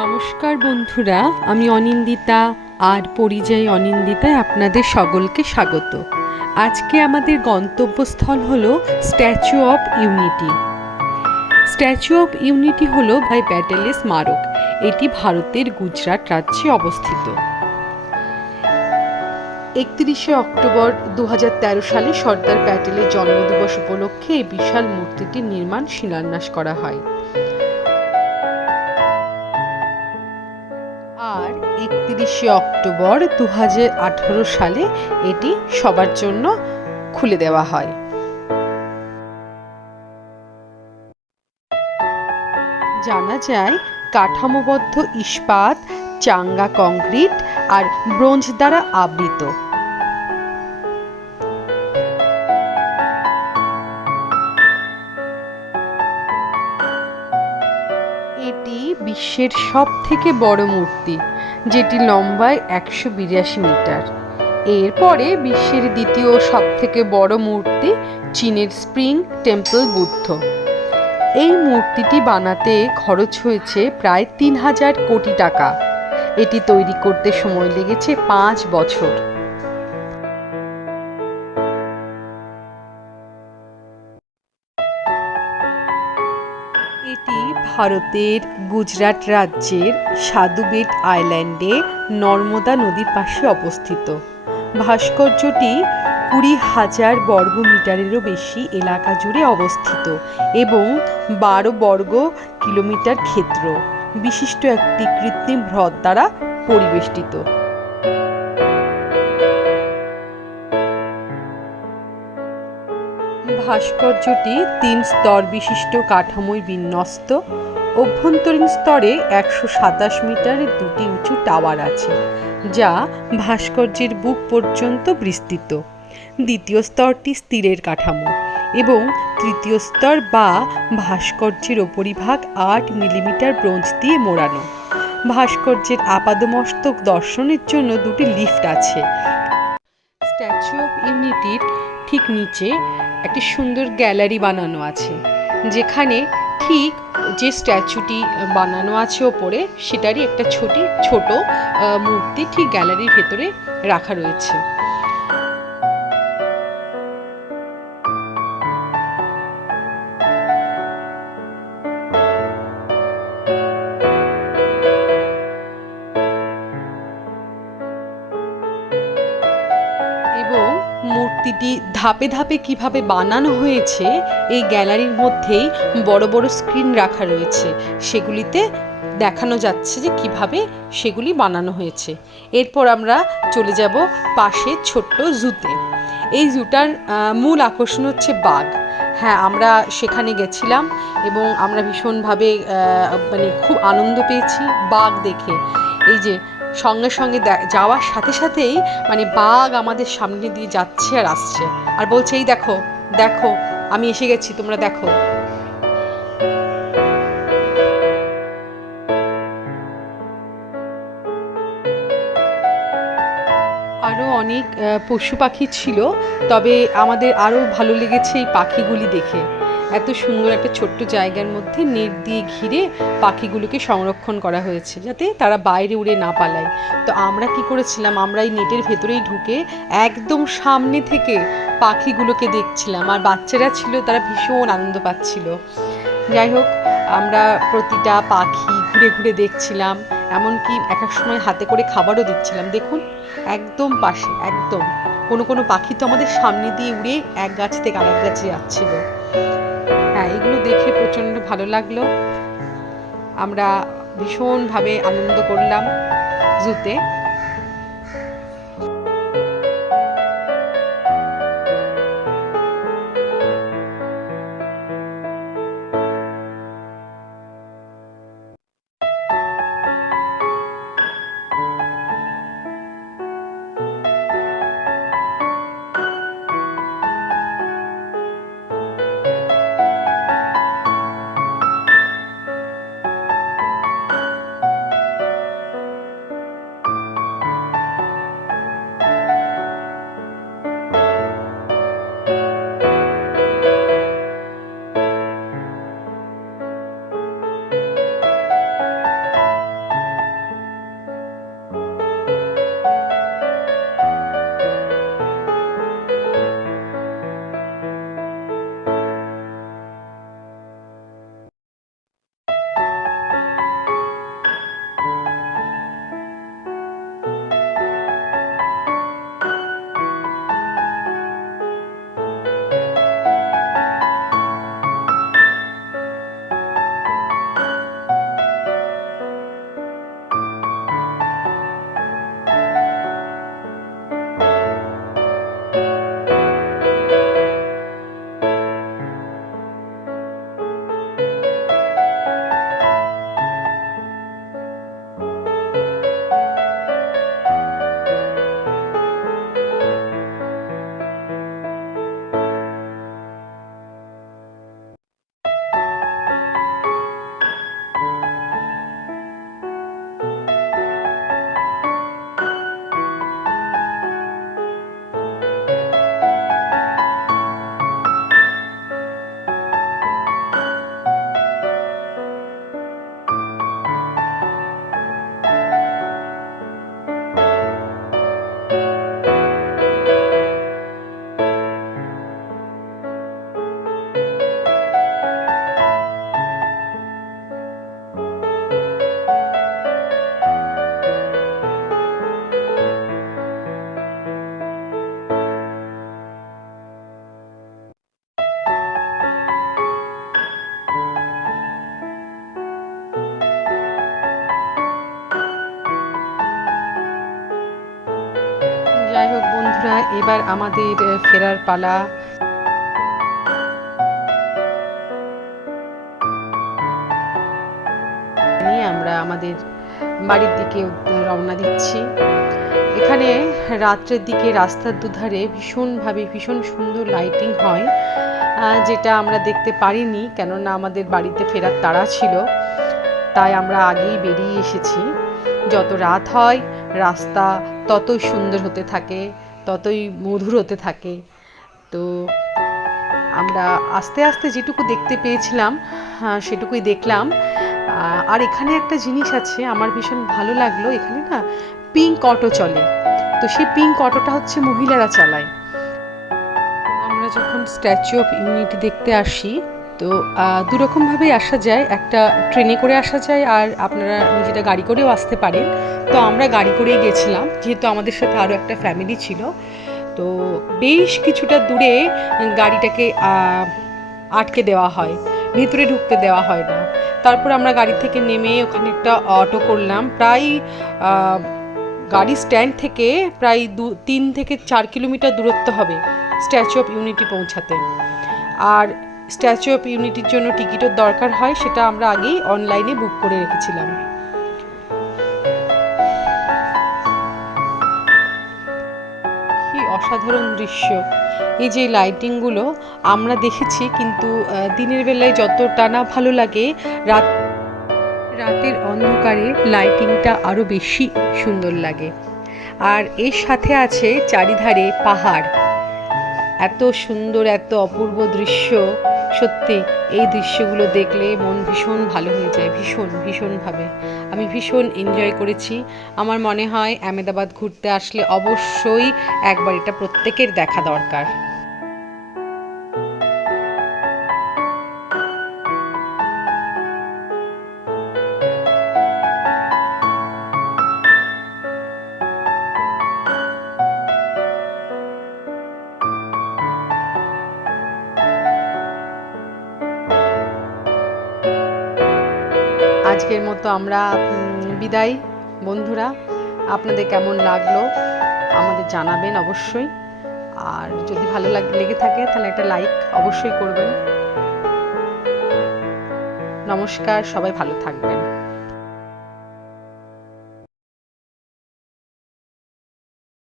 নমস্কার বন্ধুরা, আমি অনিন্দিতা আর পরিযায়ী অনিন্দিতায় আপনাদের সকলকে স্বাগত। আজকে আমাদের গন্তব্যস্থল হলো statue of unity. Statue of unity হলো ভাই প্যাটেলের স্মারক। এটি ভারতের গুজরাট রাজ্যে অবস্থিত। 31শে অক্টোবর 2013 সালে সর্দার প্যাটেলের জন্মদিবস উপলক্ষে এই বিশাল মূর্তিটির নির্মাণ শিলান্যাস করা হয়। আর 31শে অক্টোবর 2018 সালে এটি সবার জন্য খুলে দেওয়া হয়। জানা যায় কাঠামোবদ্ধ ইস্পাত, চাঙ্গা কংক্রিট আর ব্রোঞ্জ দ্বারা আবৃত। এটি বিশ্বের সবথেকে বড় মূর্তি, যেটি লম্বায় 182 মিটার। এরপরে বিশ্বের দ্বিতীয় সবথেকে বড় মূর্তি চীনের স্প্রিং টেম্পল বুদ্ধ। এই মূর্তিটি বানাতে খরচ হয়েছে প্রায় 3000 কোটি টাকা। এটি তৈরি করতে সময় লেগেছে 5 বছর। এটি ভারতের গুজরাট রাজ্যের সাধুবেদ আইল্যান্ডে নর্মদা নদীর পাশে অবস্থিত। ভাস্কর্যটি 20,000 বর্গ মিটারেরও বেশি এলাকা জুড়ে অবস্থিত এবং 12 বর্গ কিলোমিটার ক্ষেত্র বিশিষ্ট একটি কৃত্রিম হ্রদ দ্বারা পরিবেষ্টিত। ভাস্কর্যটি 3 স্তর বিশিষ্ট কাঠামোয় বিন্যস্ত। অভ্যন্তরীণ স্তরে 127 মিটারের 2টি উঁচু টাওয়ার আছে, যা ভাস্কর্যের বুক পর্যন্ত বিস্তৃত। দ্বিতীয় স্তরটি স্থিরের কাঠামো এবং তৃতীয় স্তর বা ভাস্কর্যের উপরিভাগ 8 মিলিমিটার ব্রোঞ্জ দিয়ে মোড়ানো। ভাস্কর্যের আপাদমস্তক দর্শনের জন্য 2টি লিফট আছে। স্ট্যাচু অফ ইউনিটির ঠিক নিচে একটি সুন্দর গ্যালারি বানানো আছে, যেখানে ঠিক যে স্ট্যাচুটি বানানো আছে ওপরে সেটারই একটা ছোট মূর্তি ঠিক গ্যালারির ভেতরে রাখা রয়েছে। এবং মূর্তিটি ধাপে ধাপে কিভাবে বানানো হয়েছে এই গ্যালারির মধ্যেই বড় বড় স্ক্রিন রাখা রয়েছে, সেগুলিতে দেখানো যাচ্ছে যে কিভাবে সেগুলি বানানো হয়েছে। এরপর আমরা চলে যাব পাশে ছোট্ট জুতে। এই জুটার মূল আকর্ষণ হচ্ছে বাঘ। হ্যাঁ, আমরা সেখানে গেছিলাম এবং আমরা ভীষণভাবে খুব আনন্দ পেয়েছি বাঘ দেখে। এই যে সঙ্গে সঙ্গে যাওয়ার সাথে সাথেই বাঘ আমাদের সামনে দিয়ে যাচ্ছে আর আসছে আর বলছে, এই দেখো দেখো আমি এসে গেছি, তোমরা দেখো। আরও অনেক পশু পাখি ছিল, তবে আমাদের আরও ভালো লেগেছে এই পাখিগুলি দেখে। এত সুন্দর একটা ছোট্ট জায়গার মধ্যে নেট দিয়ে ঘিরে পাখিগুলোকে সংরক্ষণ করা হয়েছে যাতে তারা বাইরে উড়ে না পালায়। তো আমরা কি করেছিলাম, আমরা এই নেটের ভেতরেই ঢুকে একদম সামনে থেকে পাখিগুলোকে দেখছিলাম, আর বাচ্চারা ছিল, তারা ভীষণ আনন্দ পাচ্ছিল। যাই হোক, আমরা প্রতিটা পাখি ঘুরে ঘুরে দেখছিলাম, এমনকি এক এক সময় হাতে করে খাবারও দিচ্ছিলাম। দেখুন, একদম পাশে, একদম কোনো কোনো পাখি তো আমাদের সামনে দিয়ে উড়ে এক গাছ থেকে আরেক গাছে যাচ্ছিল। হ্যাঁ, এগুলো দেখে প্রচণ্ড ভালো লাগলো। আমরা ভীষণভাবে আনন্দ করলাম জুতে। এবার আমাদের ফেরার পালা। নিয়ে আমরা আমাদের বাড়ির দিকে রওনা দিচ্ছি। এখানে রাত্রের দিকে রাস্তার দুধারে ভীষণ সুন্দর লাইটিং হয়, যেটা আমরা দেখতে পারিনি, কেননা আমাদের বাড়িতে ফেরার তাড়া ছিল, তাই আমরা আগেই বেরিয়ে এসেছি। যত রাত হয় রাস্তা ততই সুন্দর হতে থাকে, ততই মধুর হতে থাকে। তো আমরা আস্তে আস্তে যেটুকু দেখতে পেয়েছিলাম সেটুকুই দেখলাম। আর এখানে একটা জিনিস আছে আমার ভীষণ ভালো লাগলো, এখানে না পিঙ্ক অটো চলে। তো সেই পিঙ্ক অটোটা হচ্ছে মহিলারা চালায়। আমরা যখন স্ট্যাচু অফ ইউনিটি দেখতে আসি, তো দুরকমভাবেই আসা যায়, একটা ট্রেনে করে আসা যায় আর আপনারা নিজেরা গাড়ি করেও আসতে পারেন। তো আমরা গাড়ি করেই গেছিলাম, যেহেতু আমাদের সাথে আরও একটা ফ্যামিলি ছিল। তো বেশ কিছুটা দূরে গাড়িটাকে আটকে দেওয়া হয়, ভেতরে ঢুকতে দেওয়া হয় না। তারপর আমরা গাড়ি থেকে নেমে ওখানে একটা অটো করলাম। প্রায় গাড়ি স্ট্যান্ড থেকে প্রায় 3 থেকে 4 কিলোমিটার দূরত্ব হবে স্ট্যাচু অফ ইউনিটি পৌঁছাতে। আর স্ট্যাচু অফ ইউনিটির জন্য টিকিটের দরকার হয়, সেটা আমরা আগেই অনলাইনে বুক করে রেখেছিলাম। কি অসাধারণ দৃশ্য! এই যে লাইটিংগুলো আমরা দেখেছি, কিন্তু দিনের বেলায় যতটা না ভালো লাগে, রাতের অন্ধকারে লাইটিংটা আরও বেশি সুন্দর লাগে। আর এর সাথে আছে চারিধারে পাহাড়। এত সুন্দর, এত অপূর্ব দৃশ্য, সত্যি এই দৃশ্যগুলো দেখলে মন ভীষণ ভালো হয়ে যায়, ভীষণভাবে। আমি ভীষণ এনজয় করেছি। আমার মনে হয় আহমেদাবাদ ঘুরতে আসলে অবশ্যই একবার এটা প্রত্যেকের দেখা দরকার। আজকের মতো আমরা বিদায়। বন্ধুরা, আপনাদের কেমন লাগলো আমাদের জানাবেন অবশ্যই। আর যদি ভালো লেগে থাকে তাহলে একটা লাইক অবশ্যই করবেন। নমস্কার, সবাই ভালো থাকবেন।